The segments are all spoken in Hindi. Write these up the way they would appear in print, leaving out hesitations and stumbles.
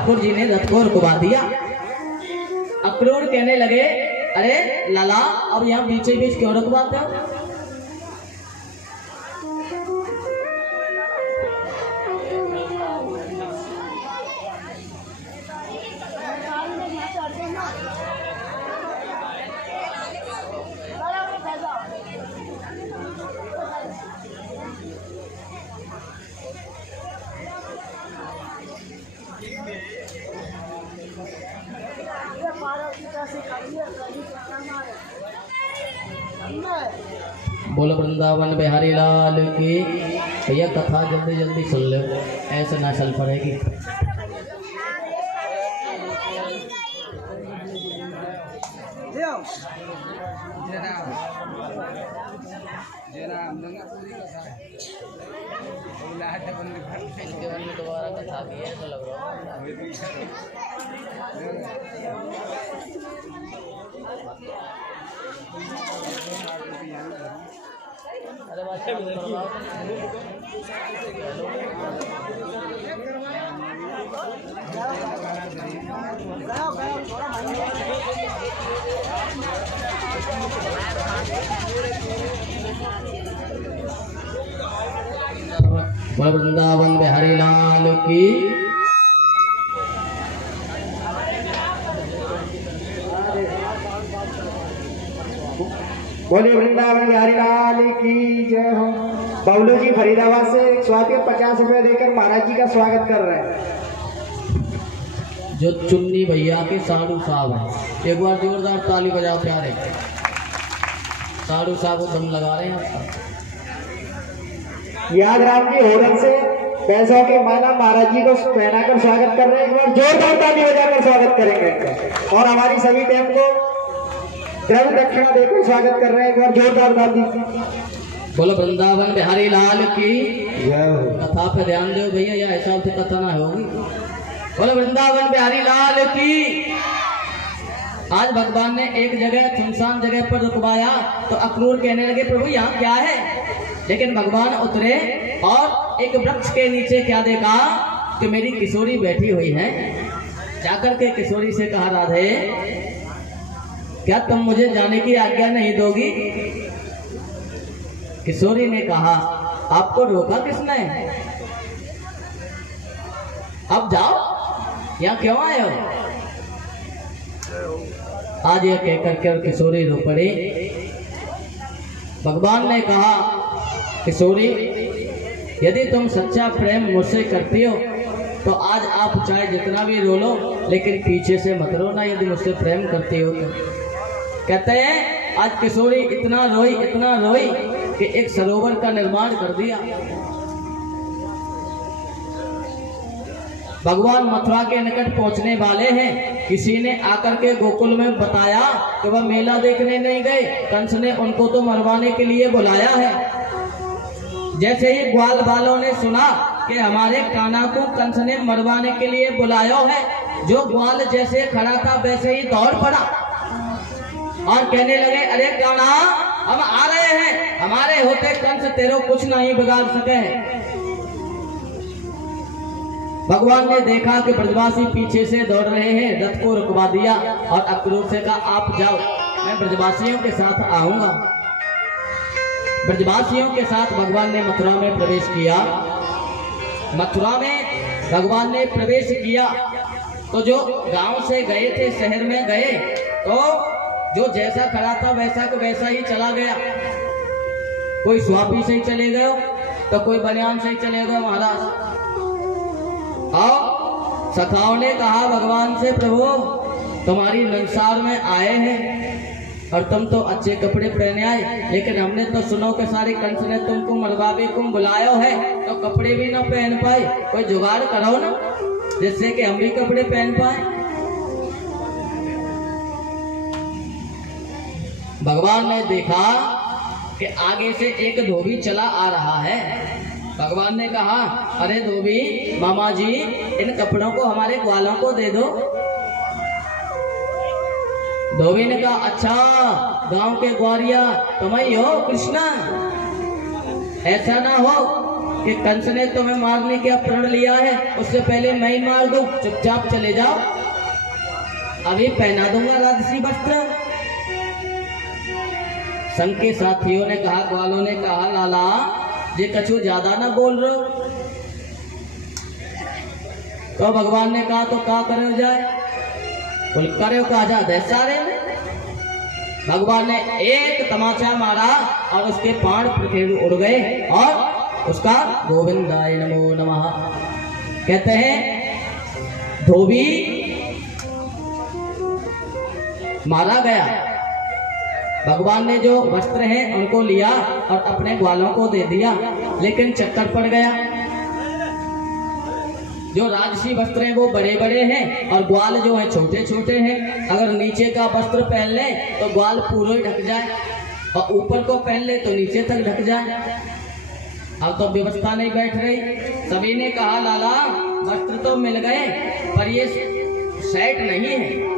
ठाकुर जी ने रथ को रुकवा दिया। अक्रूर कहने लगे, अरे लाला अब यहाँ बीचे बीच क्यों रुकवाते हो? बोलो वृंदावन बिहारी लाल की। भैया कथा जल्दी जल्दी सुन लो, ऐसे ना चल पड़ेगी। दोबारा कथा दी है तो लग रहा वृंदावन बिहारी लाल की। बोले वृंदावन बिहारी लाल की जय हो। बाबलू जी फरीदाबाद से 150 रुपए देकर महाराज जी का स्वागत कर रहे हैं। जो चुन्नी भैया के साधु साहब हैं, एक बार जोरदार ताली बजाओ प्यारे। साधु साहब को दम लगा रहे हैं आपका। यादराम जी होरन से पैसों की माला महाराज जी को पहनाकर स्वागत कर रहे हैं। एक बार जोरदार ताली बजाकर स्वागत करेंगे। और हमारी सभी टीम को द्रव्य दक्षिणा देकर स्वागत कर रहे हैं। एक बार जोरदार ताली। बोलो वृंदावन बिहारी लाल की। जय हो। कथा पे ध्यान दो भैया, या हिसाब से कथा ना होगी। बोलो वृंदावन बिहारी लाल की। आज भगवान ने एक जगह सुनसान जगह पर रुकवाया तो अक्रूर कहने लगे, प्रभु यहाँ क्या है? लेकिन भगवान उतरे और एक वृक्ष के नीचे क्या देखा कि मेरी किशोरी बैठी हुई है। जाकर के किशोरी से कहा, राधे क्या तुम मुझे जाने की आज्ञा नहीं दोगी? किशोरी ने कहा, आपको रोका किसने? अब जाओ, यहाँ क्यों आए हो? आज यह कहकर के किशोरी रो पड़ी। भगवान ने कहा, किशोरी यदि तुम सच्चा प्रेम मुझसे करती हो तो आज आप चाहे जितना भी रो लो, लेकिन पीछे से मत रोना यदि मुझसे प्रेम करती हो तो। कहते हैं आज किशोरी इतना रोई कि एक सरोवर का निर्माण कर दिया। भगवान मथुरा के निकट पहुंचने वाले हैं। किसी ने आकर के गोकुल में बताया कि वह मेला देखने नहीं गए, कंस ने उनको तो मरवाने के लिए बुलाया है। जैसे ही ग्वाल वालों ने सुना कि हमारे कान्हा को कंस ने मरवाने के लिए बुलाया है, जो ग्वाल जैसे खड़ा था वैसे ही दौड़ पड़ा और कहने लगे, अरे कान्हा हम आ रहे हैं, हमारे होते कंस तेरो कुछ नहीं बिगाड़ सके। भगवान ने देखा कि ब्रजवासी पीछे से दौड़ रहे हैं, रथ को रुकवा दिया और अक्रूर से कहा, आप जाओ, मैं ब्रजवासियों के साथ आऊंगा। ब्रजवासियों के साथ भगवान ने मथुरा में प्रवेश किया। मथुरा में भगवान ने प्रवेश किया तो जो गांव से गए थे शहर में गए तो जो जैसा खड़ा था वैसा को वैसा ही चला गया। कोई स्वापी से ही चले गए तो कोई बनियान से ही चले गए महाराज। और सखाओं ने कहा भगवान से, प्रभु तुम्हारी नंसार में आए हैं और तुम तो अच्छे कपड़े पहने आए, लेकिन हमने तो सुनो के सारे कंस ने तुमको मरवावे को बुलाया है तो कपड़े भी ना पहन पाए। कोई जुगाड़ करो ना जिससे कि हम भी कपड़े पहन पाए। भगवान ने देखा कि आगे से एक धोबी चला आ रहा है। भगवान ने कहा, अरे धोबी मामा जी, इन कपड़ों को हमारे ग्वालों को दे दो। धोबी ने कहा, अच्छा गांव के ग्वारिया तुम ही हो कृष्णा? ऐसा ना हो, कि कंस ने तुम्हें मारने का प्रण लिया है, उससे पहले मैं ही मार दूं, चुपचाप चले जाओ, अभी पहना दूंगा राजसी वस्त्र। संघ के साथियों ने कहा, ग्वालों ने कहा, लाला ये कछु ज्यादा ना बोल रहे हो। तो भगवान ने कहा, तो क्या करे जाए, बोल करे कहा जाता है सारे में। भगवान ने एक तमाचा मारा और उसके पांव पखेरु उड़ गए और उसका गोविंदाय नमो नमः कहते हैं धोबी मारा गया। भगवान ने जो वस्त्र हैं उनको लिया और अपने ग्वालों को दे दिया, लेकिन चक्कर पड़ गया। जो राजसी वस्त्र हैं वो बड़े बड़े हैं और ग्वाल जो हैं छोटे छोटे हैं। अगर नीचे का वस्त्र पहन ले तो ग्वाल पूरा ही ढक जाए और ऊपर को पहन ले तो नीचे तक ढक जाए। अब तो व्यवस्था नहीं बैठ रही। सभी ने कहा, लाला वस्त्र तो मिल गए पर ये सेट नहीं है।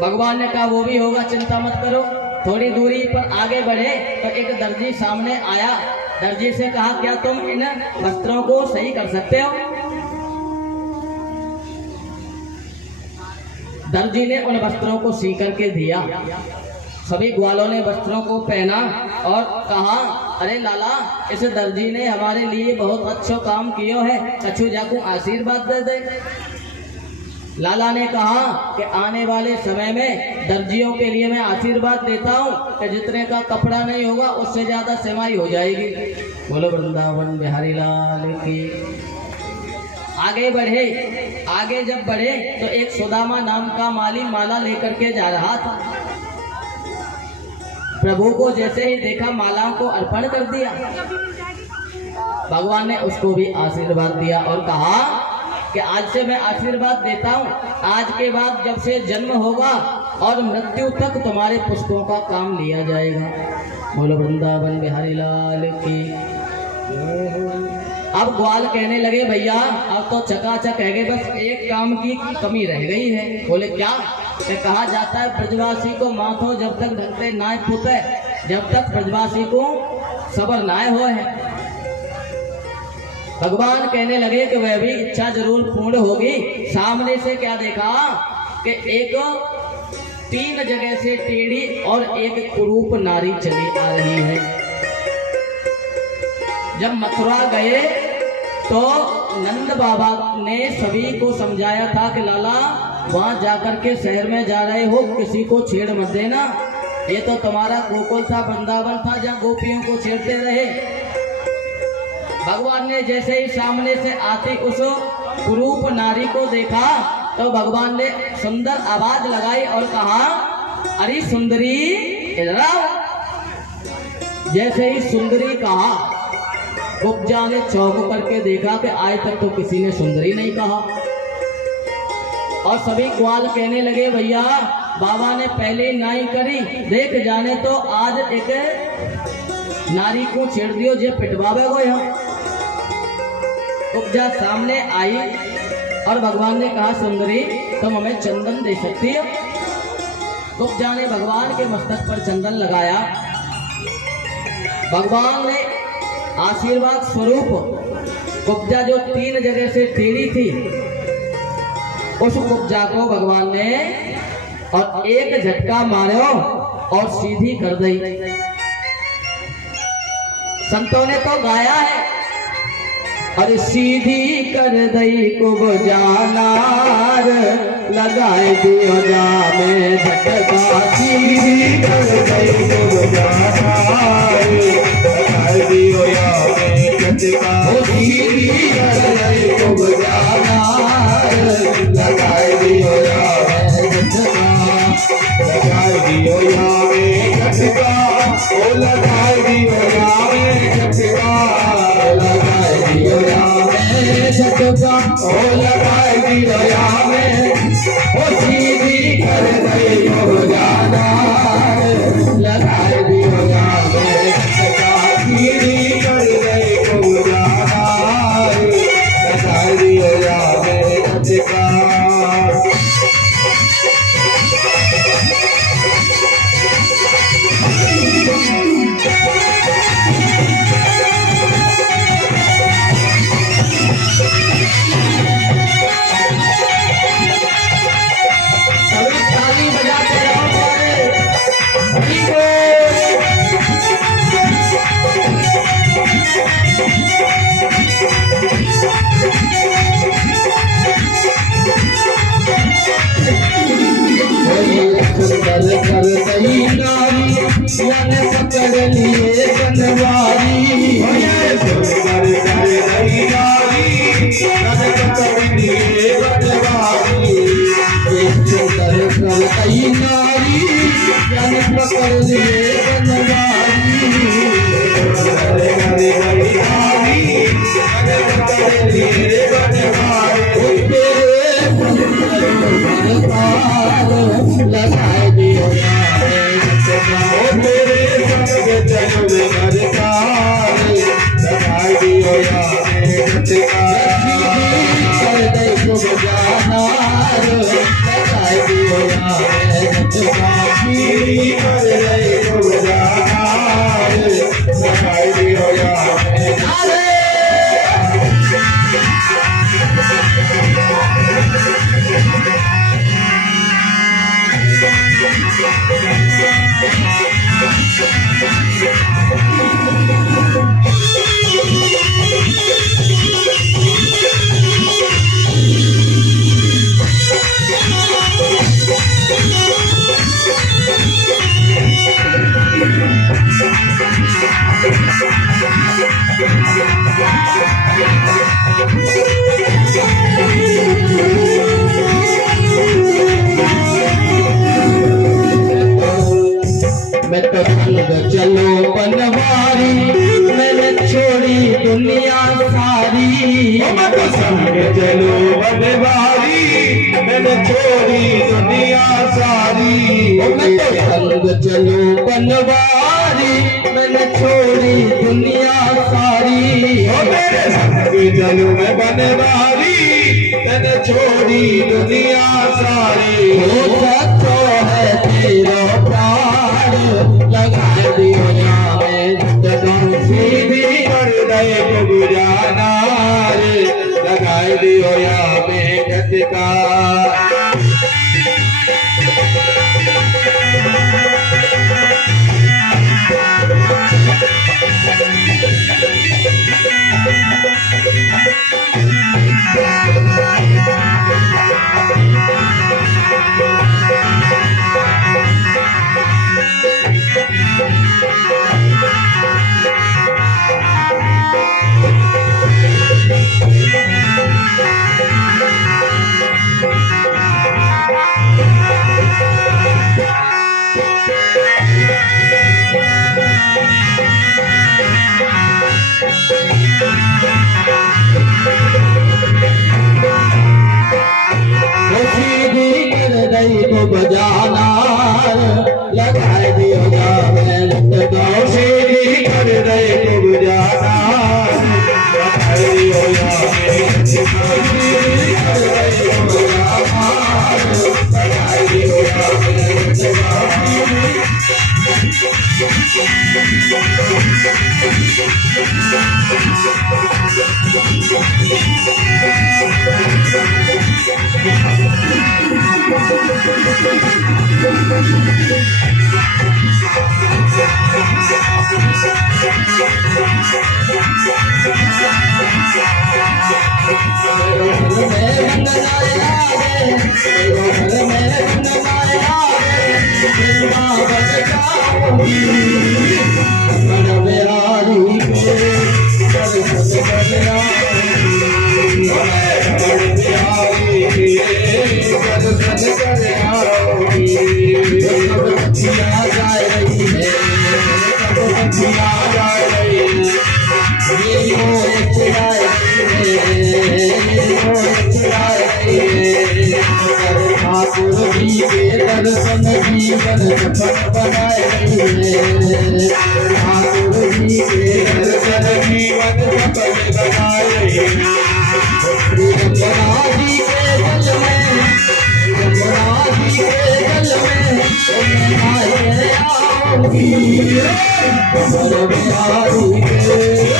भगवान ने कहा, वो भी होगा, चिंता मत करो। थोड़ी दूरी पर आगे बढ़े तो एक दर्जी सामने आया। दर्जी से कहा, क्या तुम इन वस्त्रों को सही कर सकते हो? दर्जी ने उन वस्त्रों को सी करके दिया। सभी ग्वालों ने वस्त्रों को पहना और कहा, अरे लाला इस दर्जी ने हमारे लिए बहुत अच्छा काम किया है, कछु जाको आशीर्वाद दे दे। लाला ने कहा कि आने वाले समय में दर्जियों के लिए मैं आशीर्वाद देता हूँ कि जितने का कपड़ा नहीं होगा उससे ज्यादा सेवाई हो जाएगी। बोलो वृंदावन बिहारी लाल की। आगे बढ़े। आगे जब बढ़े तो एक सुदामा नाम का माली माला लेकर के जा रहा था। प्रभु को जैसे ही देखा मालाओं को अर्पण कर दिया। भगवान ने उसको भी आशीर्वाद दिया और कहा कि आज से मैं आशीर्वाद देता हूँ, आज के बाद जब से जन्म होगा और मृत्यु तक तुम्हारे पुष्पों का काम लिया जाएगा। बोलो वृंदावन बिहारी लाल की। अब ग्वाल कहने लगे, भैया अब तो चकाचक है गए, बस एक काम की कमी रह गई है। बोले क्या? कि कहा जाता है ब्रजवासी को माथो जब तक ढंगते नाय पुते, जब तक ब्रजवासी को सबर नाय हो है। भगवान कहने लगे कि वह भी इच्छा जरूर पूर्ण होगी। सामने से क्या देखा कि एक 3 जगह से टेढ़ी और एक कुरूप नारी चली आ रही है। जब मथुरा गए तो नंद बाबा ने सभी को समझाया था कि लाला वहां जाकर के शहर में जा रहे हो, किसी को छेड़ मत देना। ये तो तुम्हारा गोकुल था, वृंदावन था, जहाँ गोपियों को छेड़ते रहे। भगवान ने जैसे ही सामने से आती उस कुरूप नारी को देखा तो भगवान ने सुंदर आवाज लगाई और कहा, अरे सुंदरी इधर आओ। जैसे ही सुंदरी कहा, कुब्जा ने चौंक करके देखा कि आज तक तो किसी ने सुंदरी नहीं कहा। और सभी ग्वाल कहने लगे, भैया बाबा ने पहले नाई करी, देख जाने तो आज एक नारी को छेड़ दियो जे पिटवावे गो। यहाँ कुब्जा सामने आई और भगवान ने कहा, सुंदरी तुम हमें चंदन दे सकती हो? कुब्जा ने भगवान के मस्तक पर चंदन लगाया। भगवान ने आशीर्वाद स्वरूप कुब्जा जो 3 जगह से टेढ़ी थी, उस कुब्जा को भगवान ने और एक झटका मारो और सीधी कर दी। संतों ने तो गाया है, अरे सीधी कर दई कुब्जा नार, लगाए दियो जा में झटका। सीधी कर दई कुब्जा नार, लगाए दियो जा में झटका। सीधी कर दई कुब्जा नार, लगाए दियो जा में झटका। लगाए दियो जा में झटका, ओ लगाए दियो जा में झटका। लगाए दियो जा में झटका, ओ लगाए दियो जा में। ओ सीधी कर दई कुब्जा नार, लगाए दियो जा में झटका। सीधी कर दई कुब्जा नार, लगाए दियो जा में झटका। लिए बनवारी सुंदर कर कई नारी जन पकड़ लिए बनवारी लगाए दियो मेरे संग चलो लगाई दियो कर दे शुभ जाना लगाए दियो लगाई दियो मैं तो संग चलो बनवारी मैंने छोड़ी दुनिया सारी मैं तो संग चलो बनवारी मैंने छोड़ी दुनिया सारी मैं तो संग चलो बनवारी मैंने छोड़ी दुनिया सारी मेरे संग चलो मैं बनवारी मैंने छोड़ी दुनिया सारी हो सचो है तेरा प्राण लगा दियो सीधी कर दे गुजाना लगाई दियो या मेहनत का को बजाना लगाए दियो सीधी कर दे गुजाना लगाई दियो लगाई दियो दर्शन जीवन सफल बनाए ठाकुर जी के दर्शन जीवन सफल बनाए यमुना जी के जल में यमुना जी के जल में आए आओगी बिहारी के दर्शन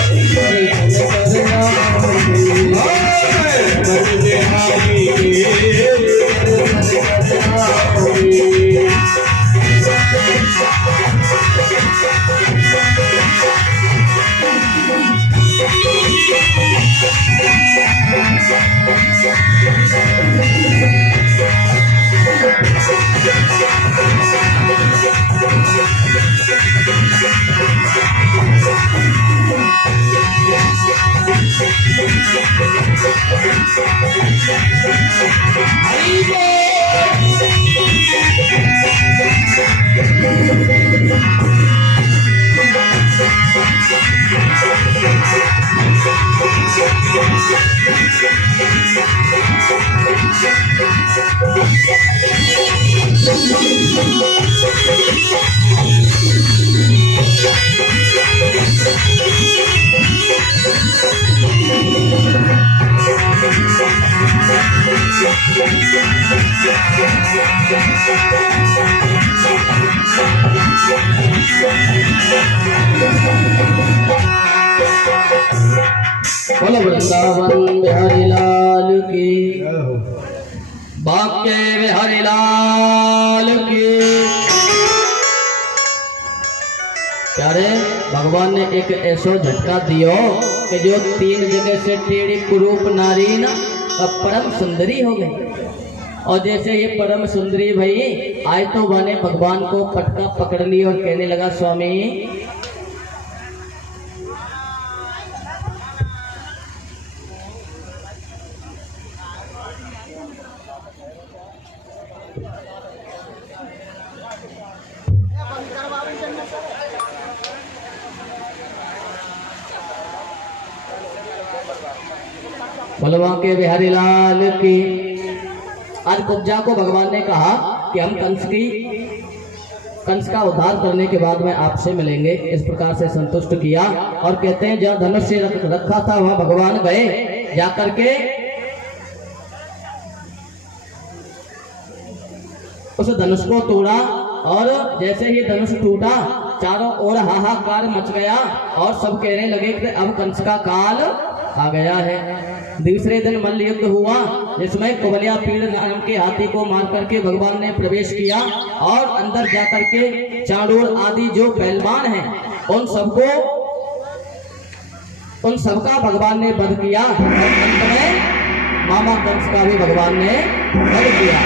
Thank you. हरि बोल। बोलो वृंदावन बिहारी लाल की, बाके बिहारी लाल की। प्यारे भगवान ने एक ऐसा झटका दियो कि जो 3 जगह से टेढ़ी कुरूप नारी ना अब परम सुंदरी हो गई। और जैसे ये परम सुंदरी भाई आए तो बने भगवान को पटका पकड़ ली और कहने लगा स्वामी बलवा के बिहारी लाल की। आज कुब्जा को भगवान ने कहा कि हम कंस का उद्धार करने के बाद में आपसे मिलेंगे। इस प्रकार से संतुष्ट किया और कहते हैं जहाँ धनुष से रखा था वहां भगवान गए, जाकर के उस धनुष को तोड़ा और जैसे ही धनुष टूटा चारों ओर हाहाकार मच गया और सब कहने लगे कि अब कंस का काल आ गया है। दूसरे दिन मल्ल युद्ध हुआ जिसमें कुबलिया पीड़ नाम के हाथी को मार करके भगवान ने प्रवेश किया और अंदर जाकर के चाणूर आदि जो पहलवान हैं उन सबका भगवान ने वध किया और अंत में मामा कंस का भी भगवान ने वध किया।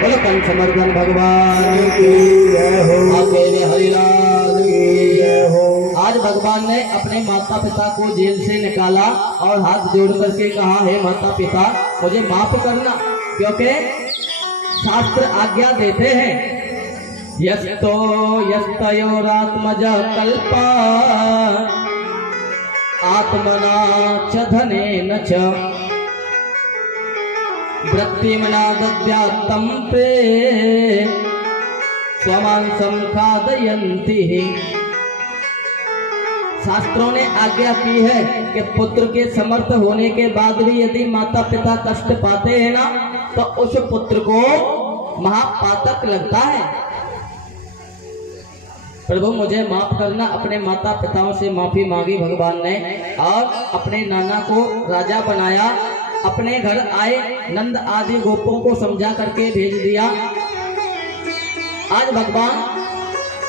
बोलो कंस मर्दन भगवान की जय हो, आके हरिलाल की जय हो। आज भगवान ने अपने माता पिता को जेल से निकाला और हाथ जोड़ करके कहा हे माता पिता मुझे माफ करना, क्योंकि शास्त्र आज्ञा देते हैं यस्तो यस्तयोरात्मज कल्पा आत्मना च धनेन च वृत्तिमना दद्यात्तं ते स्वमांसं खादयन्ति। शास्त्रों ने आज्ञा की है कि पुत्र के समर्थ होने के बाद भी यदि माता पिता कष्ट पाते हैं ना तो उस पुत्र को महापातक लगता है। प्रभु मुझे माफ करना। अपने माता पिताओं से माफी मांगी भगवान ने और अपने नाना को राजा बनाया। अपने घर आए नंद आदि गोपों को समझा करके भेज दिया। आज भगवान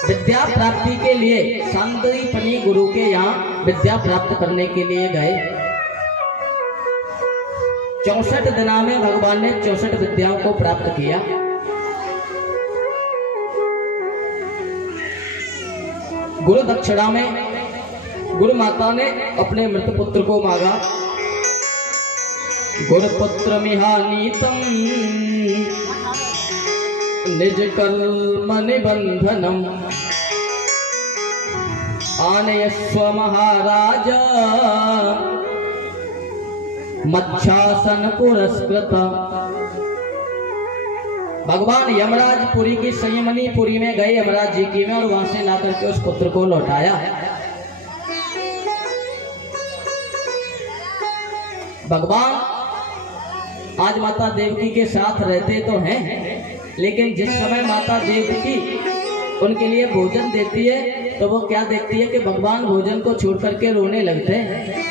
विद्या प्राप्ति के लिए सांदीपनि गुरु के यहाँ विद्या प्राप्त करने के लिए गए। 64 दिना में भगवान ने 64 विद्याओं को प्राप्त किया। गुरु दक्षिणा में गुरु माता ने अपने मृत पुत्र को मांगा। गुरुपुत्र मिहानीतम निज कर्म निबंधनम आनयस्व महाराज मच्छासन पुरस्कृत। भगवान यमराजपुरी की संयमनीपुरी में गए यमराज जी की में और वहां से लाकर के उस पुत्र को लौटाया। भगवान आज माता देवकी के साथ रहते तो हैं, लेकिन जिस समय माता देवकी उनके लिए भोजन देती है तो वो क्या देखती है कि भगवान भोजन को छोड़ करके रोने लगते हैं।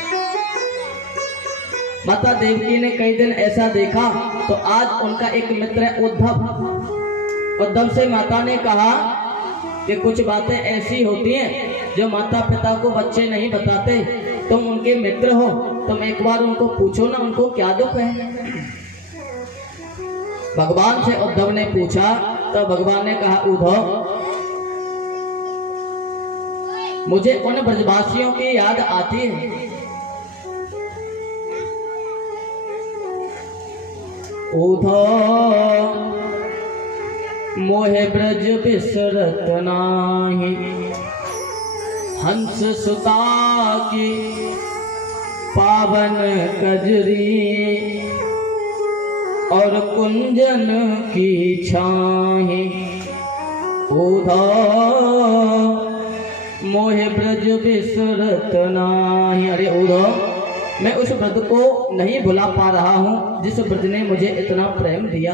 माता देवकी ने कई दिन ऐसा देखा तो आज उनका एक मित्र है उद्धव से माता ने कहा कि कुछ बातें ऐसी होती हैं जो माता पिता को बच्चे नहीं बताते। तुम उनके मित्र हो, तुम एक बार उनको पूछो ना उनको क्या दुख है। भगवान से उद्धव ने पूछा तो भगवान ने कहा उद्धव मुझे उन ब्रजवासियों की याद आती है उधो मोहे ब्रज बिसरत नाही, हंस सुता की पावन कजरी और कुंजन की छाही। उधो मोहे ब्रज बिसरत नाही। अरे उधो, मैं उस ब्रज को नहीं भुला पा रहा हूँ जिस ब्रज ने मुझे इतना प्रेम दिया।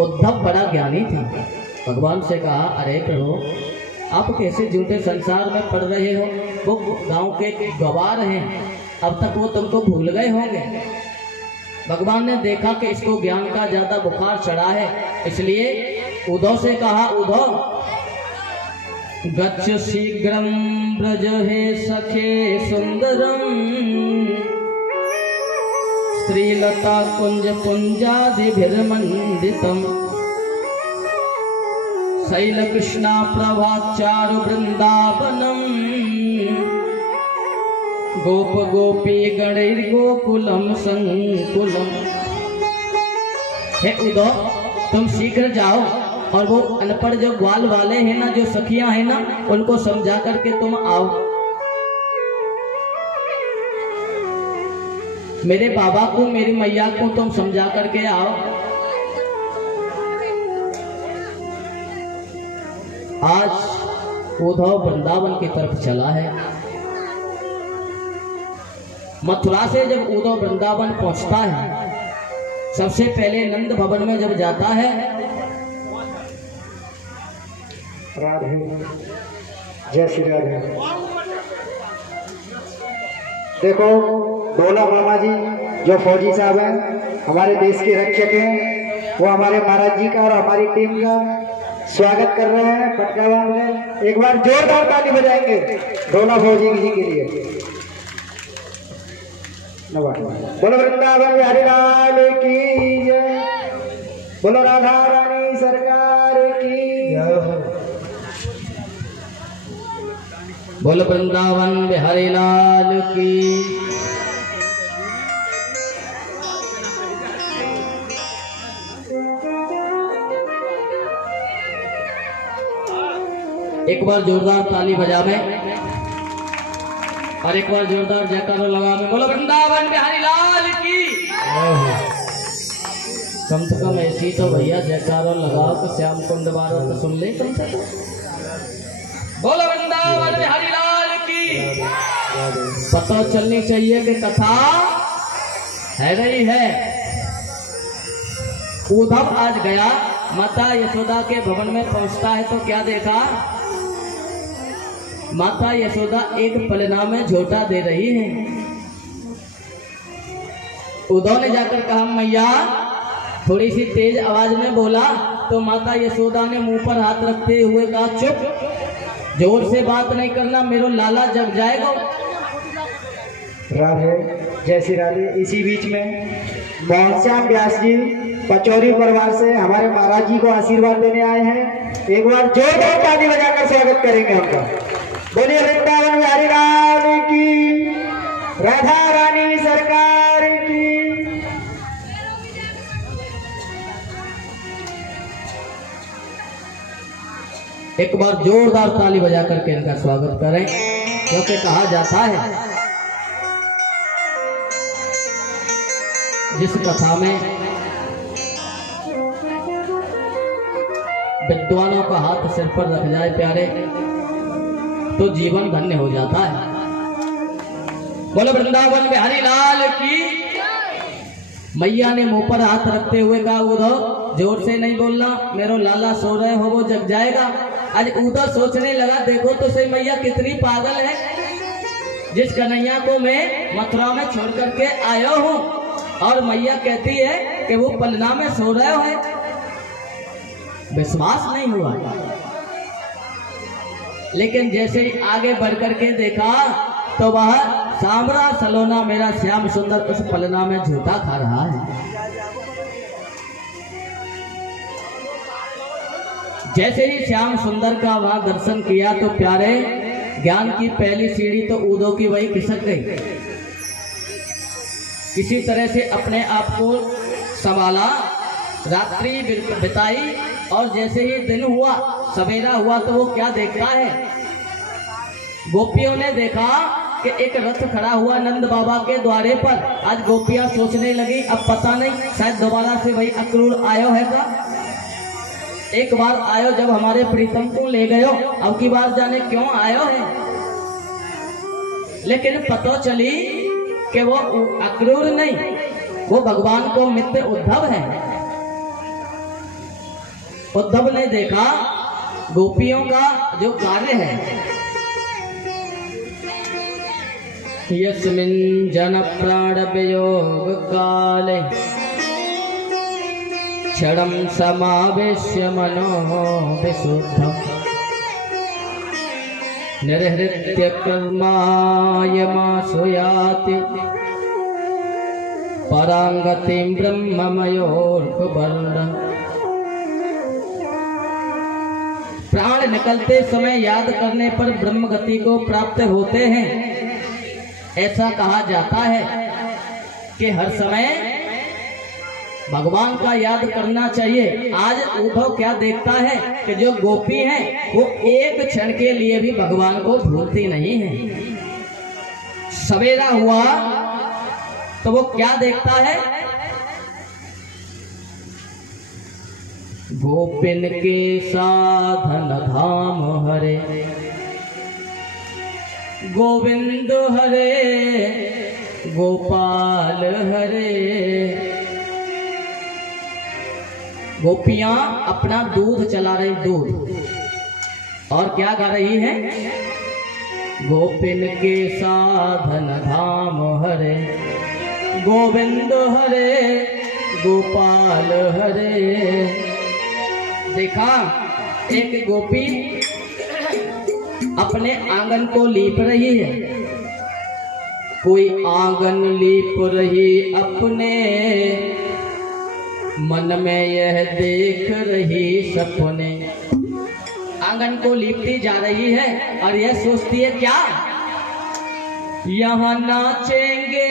उद्धव बड़ा ज्ञानी था, भगवान से कहा, अरे प्रभु आप कैसे झूठे संसार में पड़ रहे हो? वो गांव के गवार हैं, अब तक वो तुमको भूल गए होंगे। भगवान ने देखा कि इसको ज्ञान का ज्यादा बुखार चढ़ा है, इसलिए उद्धव से कहा, उद्धव गच्छ शीघ्रम ब्रज हे सखे सुंदरम, श्रीलता कुंज पुंजादिभिर्मंडितम, शैल कृष्णा प्रभाचारु वृंदावनम, गोप गोपी गणैर गोकुलम संकुलम। हे उद्धव, तुम शीघ्र जाओ और वो अनपढ़ जो ग्वाल वाले हैं ना, जो सखियां हैं ना, उनको समझा करके तुम आओ। मेरे बाबा को, मेरी मैया को तुम समझा करके आओ। आज उद्धव वृंदावन की तरफ चला है। मथुरा से जब उद्धव वृंदावन पहुंचता है, सबसे पहले नंद भवन में जब जाता है, राधे जय श्री राधे। देखो भोला मामा जी जो फौजी साहब हैं, हमारे देश के रक्षक हैं, वो हमारे महाराज जी का और हमारी टीम का स्वागत कर रहे हैं पटकावा में। एक बार जोरदार ताली बजाएंगे भोला फौजी जी के लिए। बोलो वृंदावन बिहारी लाल की जय, बोलो राधा रानी सरकार की जय, बोलो वृंदावन बिहारी लाल की। एक बार जोरदार ताली बजा में और एक बार जोरदार जयकारा लगा में। बोलो वृंदावन बिहारी लाल की। कम से कम ऐसी तो भैया जयकारा लगाओ तो श्याम कुंड वालों तो सुन ले कम से कम। बोलो वृंदावन बिहारी लाल की। पता चलनी चाहिए कि कथा है नहीं है। उद्धव आज गया, माता यशोदा के भवन में पहुंचता है तो क्या देखा? माता यशोदा एक पलना में झोटा दे रही है। उद्धव ने जाकर कहा, मैया, थोड़ी सी तेज आवाज में बोला तो माता यशोदा ने मुंह पर हाथ रखते हुए कहा, चुप, जोर से बात नहीं करना, मेरा लाला जग जाएगा। राधे जय श्री राधे। इसी बीच में मोहन श्याम व्यास जी पचौरी परिवार से हमारे महाराज जी को आशीर्वाद देने आए हैं। एक बार जोरदार ताली बजाकर स्वागत करेंगे उनका। बोलिए वृंदावन बिहारी लाल की, राधा रानी सरकार की। एक बार जोरदार ताली बजा करके इनका स्वागत करें, क्योंकि कहा जाता है जिस कथा में विद्वानों का हाथ सिर पर रख जाए प्यारे, तो जीवन धन्य हो जाता है। बोलो वृंदावन बिहारी लाल की। मैया ने मुंह पर हाथ रखते हुए कहा, उद्धव जोर से नहीं बोलना, मेरा लाला सो रहे हो, वो जग जाएगा। आज उद्धव सोचने लगा, देखो तो सही मैया कितनी पागल है, जिस कन्हैया को मैं मथुरा में छोड़ करके आया हूँ और मैया कहती है कि वो पलना में सो रहे हो। विश्वास नहीं हुआ, लेकिन जैसे ही आगे बढ़ करके देखा तो वह सांवरा सलोना मेरा श्याम सुंदर उस पलना में झूठा खा रहा है। जैसे ही श्याम सुंदर का वहां दर्शन किया तो प्यारे ज्ञान की पहली सीढ़ी तो उद्धव की वही खिसक गई। किसी तरह से अपने आप को संभाला, रात्रि बिताई, और जैसे ही दिन हुआ, सवेरा हुआ, तो वो क्या देखता है, गोपियों ने देखा कि एक रथ खड़ा हुआ नंद बाबा के द्वारे पर। आज गोपियां सोचने लगी, अब पता नहीं शायद दोबारा से वही अक्रूर आयो है का। एक बार आयो जब हमारे प्रीतम को ले गयो, अब की बार जाने क्यों आयो है। लेकिन पता चली कि वो अक्रूर नहीं, वो भगवान को मित्र उद्धव है। उद्धव ने देखा गोपियों का जो कार्य है, यस्मिन् जन प्राण वियोग काले क्षणं समावेश्य मनो विशुद्धम् निर्हृत्य कर्मायमाशुयाति परांगतिं ब्रह्ममयोर्वर्ण। प्राण निकलते समय याद करने पर ब्रह्म गति को प्राप्त होते हैं। ऐसा कहा जाता है कि हर समय भगवान का याद करना चाहिए। आज उद्धव क्या देखता है कि जो गोपी हैं वो एक क्षण के लिए भी भगवान को भूलती नहीं है। सवेरा हुआ तो वो क्या देखता है, गोपिन के साधन धाम हरे, गोविंद हरे गोपाल हरे। गोपियां अपना दूध चला रही, दूध, और क्या गा रही है, गोपिन के साधन धाम हरे, गोविंद हरे गोपाल हरे। देखा एक गोपी अपने आंगन को लीप रही है, कोई आंगन लीप रही अपने, मन में यह देख रही सपने। आंगन को लीपती जा रही है और यह सोचती है क्या, यहाँ नाचेंगे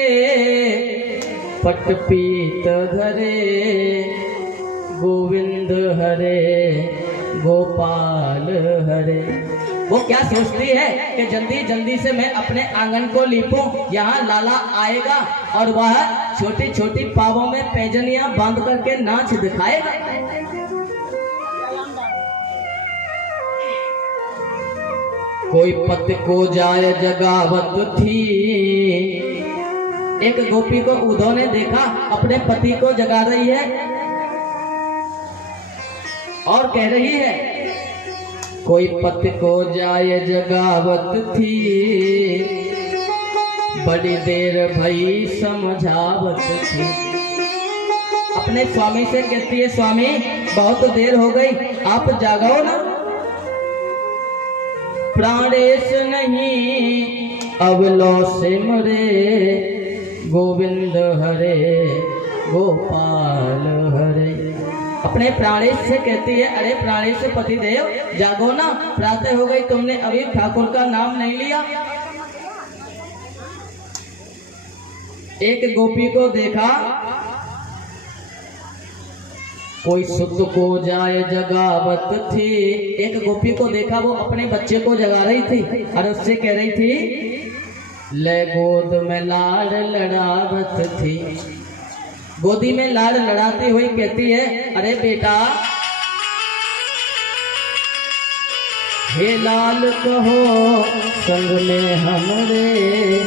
पटपीत धरे, गोविंद हरे गोपाल हरे। वो क्या सोचती है कि जल्दी जल्दी से मैं अपने आंगन को लीपूं, यहाँ लाला आएगा और वह छोटी छोटी पावों में पैजनियां बांध करके नाच दिखाएगा। कोई पति को जाए जगावत थी, एक गोपी को उद्धव ने देखा अपने पति को जगा रही है और कह रही है, कोई पति को जाए जगावत थी, बड़ी देर भई समझावत थी। अपने स्वामी से कहती है, स्वामी बहुत देर हो गई, आप जागाओ ना। प्राणेश नहीं अब लो सिमरे, गोविंद हरे गोपाल हरे। अपने प्राणेश से कहती है, अरे प्राणेश पति देव जागो ना, प्रातः हो गई, तुमने अभी ठाकुर का नाम नहीं लिया। एक गोपी को देखा, कोई सुत को जाए जगावत थी। एक गोपी को देखा वो अपने बच्चे को जगा रही थी और उससे कह रही थी, ले गोद में लाड़ लड़ावत थी। गोदी में लाड़ लड़ाती हुई कहती है, अरे बेटा हे लाल कहो संग में हमरे,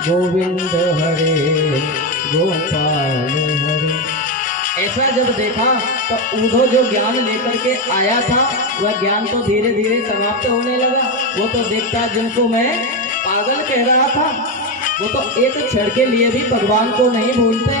गोविंद हरे गोपाल हरे। ऐसा जब देखा तो उद्धव जो ज्ञान लेकर के आया था वह ज्ञान तो धीरे धीरे समाप्त होने लगा। वो तो देखता जिनको मैं पागल कह रहा था वो तो एक क्षण के लिए भी भगवान को नहीं भूलते।